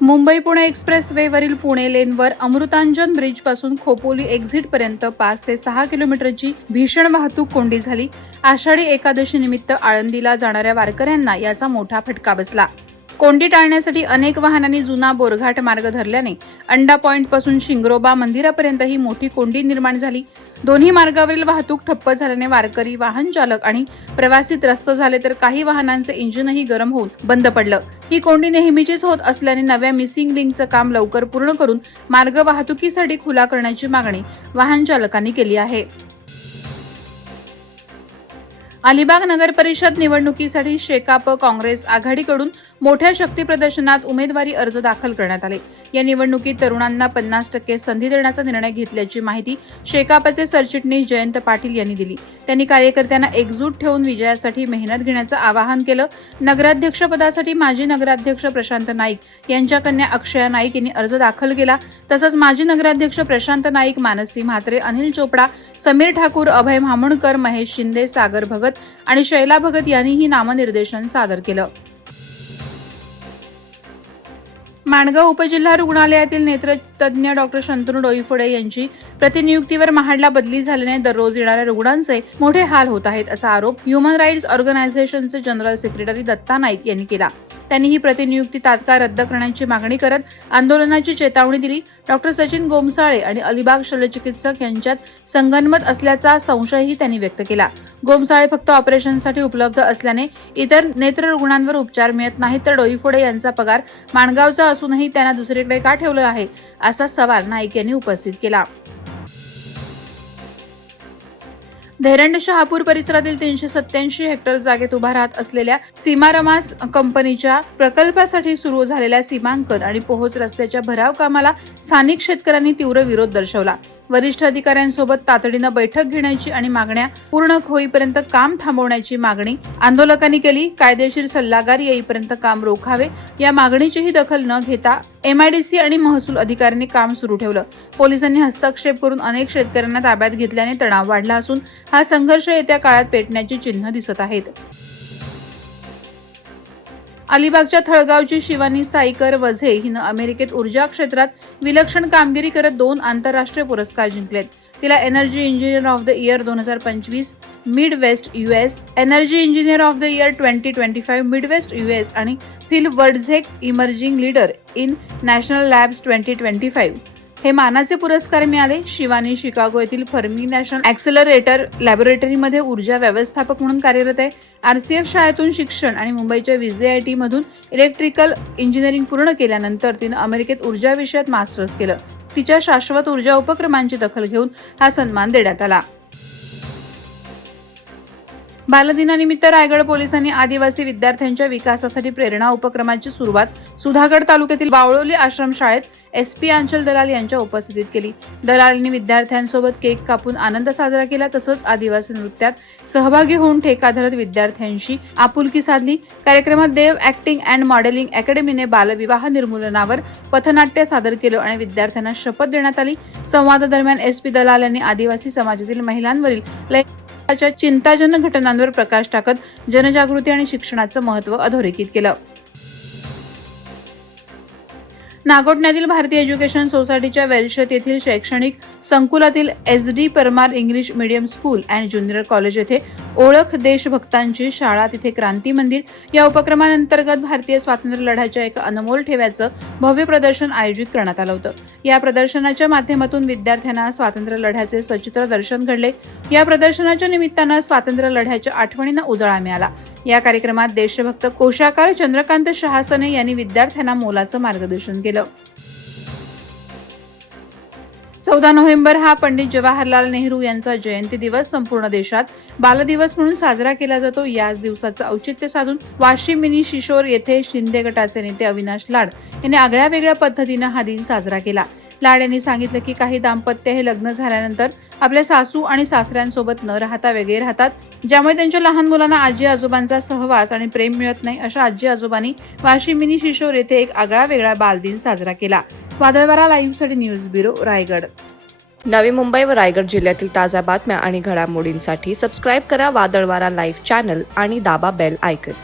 Mumbai Pune express वेवरील Pune लेनवर Amrutanjan bridge पासून Khopoli exit पर्यंत 5 ते 6 किलोमीटरची भीषण वाहतूक कोंडी झाली. आषाढी एकादशी निमित्त आळंदीला जाणाऱ्या वारकऱ्यांना याचा मोठा फटका बसला. कोंडी टाळण्यासाठी अनेक वाहनांनी जुना बोरघाट मार्ग धरल्याने अंडा पॉइंट पासून शिंगरोबा मंदिरापर्यंत ही मोठी कोंडी निर्माण झाली. दोन्ही मार्गावरील वाहतूक ठप्प झाल्याने वारकरी, वाहन चालक आणि प्रवासी त्रस्त झाले, तर काही वाहनांचे इंजिनही गरम होऊन बंद पडलं. ही कोंडी नेहमीचीच होत असल्याने नव्या मिसिंग लिंकचं काम लवकर पूर्ण करून मार्ग वाहतुकीसाठी खुला करण्याची मागणी वाहन चालकांनी केली आहे. अलिबाग नगर परिषद निवडणुकीसाठी शेकाप काँग्रेस आघाडीकडून मोठ्या शक्ती प्रदर्शनात उमेदवारी अर्ज दाखल करण्यात आले. या निवडणुकीत तरुणांना 50% संधी देण्याचा निर्णय घेतल्याची माहिती शेकापचे सरचिटणीस जयंत पाटील यांनी दिली. त्यांनी कार्यकर्त्यांना एकजूट ठेवून विजयासाठी मेहनत घेण्याचं आवाहन केलं. नगराध्यक्षपदासाठी माजी नगराध्यक्ष प्रशांत नाईक यांच्या कन्या अक्षया नाईक यांनी अर्ज दाखल केला. तसंच माजी नगराध्यक्ष प्रशांत नाईक, मानसी म्हात्रे, अनिल चोपडा, समीर ठाकूर, अभय म्हामुणकर, महेश शिंदे, सागर भगत आणि शैला भगत यांनीही नामनिर्देशन सादर केलं. माणगाव उपजिल्हा रुग्णालयातील नेत्रतज्ञ डॉक्टर शंतनू डोईफोडे यांची प्रतिनियुक्तीवर महाडला बदली झाल्याने दररोज येणाऱ्या रुग्णांचे मोठे हाल होत आहेत, असा आरोप ह्युमन राईट्स ऑर्गनायझेशनचे जनरल सेक्रेटरी दत्ता नाईक यांनी केला. त्यांनी ही प्रतिनियुक्ती तात्काळ रद्द करण्याची मागणी करत आंदोलनाची चेतावणी दिली. डॉक्टर सचिन गोमसाळे आणि अलिबाग शल्यचिकित्सक यांच्यात संगनमत असल्याचा संशयही त्यांनी व्यक्त केला. गोमसाळे फक्त ऑपरेशनसाठी उपलब्ध असल्याने इतर नेत्र रुग्णांवर उपचार मिळत नाहीत, तर डोईफोडे यांचा पगार माणगावचा असूनही त्यांना दुसरीकडे का ठेवलं आहे, असा सवाल नाईक यांनी उपस्थित केला. धैरंड शहापूर परिसरातील 387 हेक्टर जागेत उभा राहत असलेल्या सीमारमास कंपनीच्या प्रकल्पासाठी सुरू झालेल्या सीमांकन आणि पोहोच रस्त्याच्या भराव कामाला स्थानिक शेतकऱ्यांनी तीव्र विरोध दर्शवला. वरिष्ठ अधिकाऱ्यांसोबत तातडीनं बैठक घेण्याची आणि मागण्या पूर्ण होईपर्यंत काम थांबवण्याची मागणी आंदोलकांनी केली. कायदेशीर सल्लागार येईपर्यंत काम रोखावे या मागणीचीही दखल न घेता एमआयडीसी आणि महसूल अधिकाऱ्यांनी काम सुरू ठेवलं. पोलिसांनी हस्तक्षेप करून अनेक शेतकऱ्यांना ताब्यात घेतल्याने तणाव वाढला असून हा संघर्ष येत्या काळात पेटण्याची चिन्ह दिसत आहेत. अलिबागच्या थळगावची शिवानी साईकर वझे हिनं अमेरिकेत ऊर्जा क्षेत्रात विलक्षण कामगिरी करत 2 आंतरराष्ट्रीय पुरस्कार जिंकलेत. तिला energy engineer of the year 2025 mid west US, energy engineer of the year 2025 mid west US आणि Phil Wardzek emerging leader in national labs 2025 हे मानाचे पुरस्कार मिळाले. शिवानी शिकागो येथील फर्मी नॅशनल ॲक्सेलरेटर लॅबोरेटरीमध्ये ऊर्जा व्यवस्थापक म्हणून कार्यरत आहे. आरसीएफ शाळेतून शिक्षण आणि मुंबईच्या VJIT मधून इलेक्ट्रिकल इंजिनिअरिंग पूर्ण केल्यानंतर तिनं अमेरिकेत ऊर्जा विषयात मास्टर्स केलं. तिच्या शाश्वत ऊर्जा उपक्रमांची दखल घेऊन हा सन्मान देण्यात आला. बालदिनानिमित्त रायगड पोलिसांनी आदिवासी विद्यार्थ्यांच्या विकासासाठी प्रेरणा उपक्रमाची सुरुवात सुधागड तालुक्यातील बावळोली आश्रमशाळेत SP आंचल दलाल यांच्या उपस्थितीत केली. दलालांनी विद्यार्थ्यांसोबत केक कापून आनंद साजरा केला. तसंच आदिवासी नृत्यात सहभागी होऊन ठेका धरत विद्यार्थ्यांशी आपुलकी साधली. कार्यक्रमात देव ऍक्टिंग अँड मॉडेलिंग अकॅडमीने बालविवाह निर्मूलनावर पथनाट्य सादर केलं आणि विद्यार्थ्यांना शपथ देण्यात आली. संवादादरम्यान SP दलाल यांनी आदिवासी समाजातील महिलांवरील लैंगिक चिंताजनक घटनांवर प्रकाश टाकत जनजागृती आणि शिक्षणाचं महत्त्व अधोरेखित केलं. नागोठण्यातील भारतीय एज्युकेशन सोसायटीच्या वेलशेत येथील शैक्षणिक संकुलातील SD Parmar English medium school and junior college येथे ओळख देशभक्तांची शाळा तिथे क्रांती मंदिर या उपक्रमांतर्गत भारतीय स्वातंत्र्य लढ्याच्या एका अनमोल ठेव्याचं भव्य प्रदर्शन आयोजित करण्यात आलं होतं. या प्रदर्शनाच्या माध्यमातून विद्यार्थ्यांना स्वातंत्र्य लढ्याचे सचित्र दर्शन घडले. या प्रदर्शनाच्या निमित्तानं स्वातंत्र्य लढ्याच्या आठवणींना उजाळा मिळाला. या कार्यक्रमात देशभक्त कोशाकार चंद्रकांत शहासने यांनी विद्यार्थ्यांना मोलाचं मार्गदर्शन केलं. 14 नोव्हेंबर हा पंडित जवाहरलाल नेहरू यांचा जयंती दिवस संपूर्ण देशात बालदिवस म्हणून साजरा केला जातो. याच दिवसाचं औचित्य साधून वाशिम मिनी शिशोर येथे शिंदे गटाचे नेते अविनाश लाड यांनी आगळ्या वेगळ्या पद्धतीनं हा दिन साजरा केला. लाड यांनी सांगितलं की काही दाम्पत्य हे लग्न झाल्यानंतर आपल्या सासू आणि सासऱ्यांसोबत न राहता वेगळे राहतात, ज्यामुळे त्यांच्या लहान मुलांना आजी आजोबांचा सहवास आणि प्रेम मिळत नाही. अशा आजी आजोबांनी वाशिम मिनी शिशोर येथे एक आगळा वेगळा बालदिन साजरा केला. वादळवारा लाईव्हसाठी न्यूज ब्युरो, रायगड. नवी मुंबई व रायगड जिल्ह्यातील ताज्या बातम्या आणि घडामोडींसाठी सबस्क्राईब करा वादळवारा लाईव्ह चॅनल आणि दाबा बेल आयकॉन.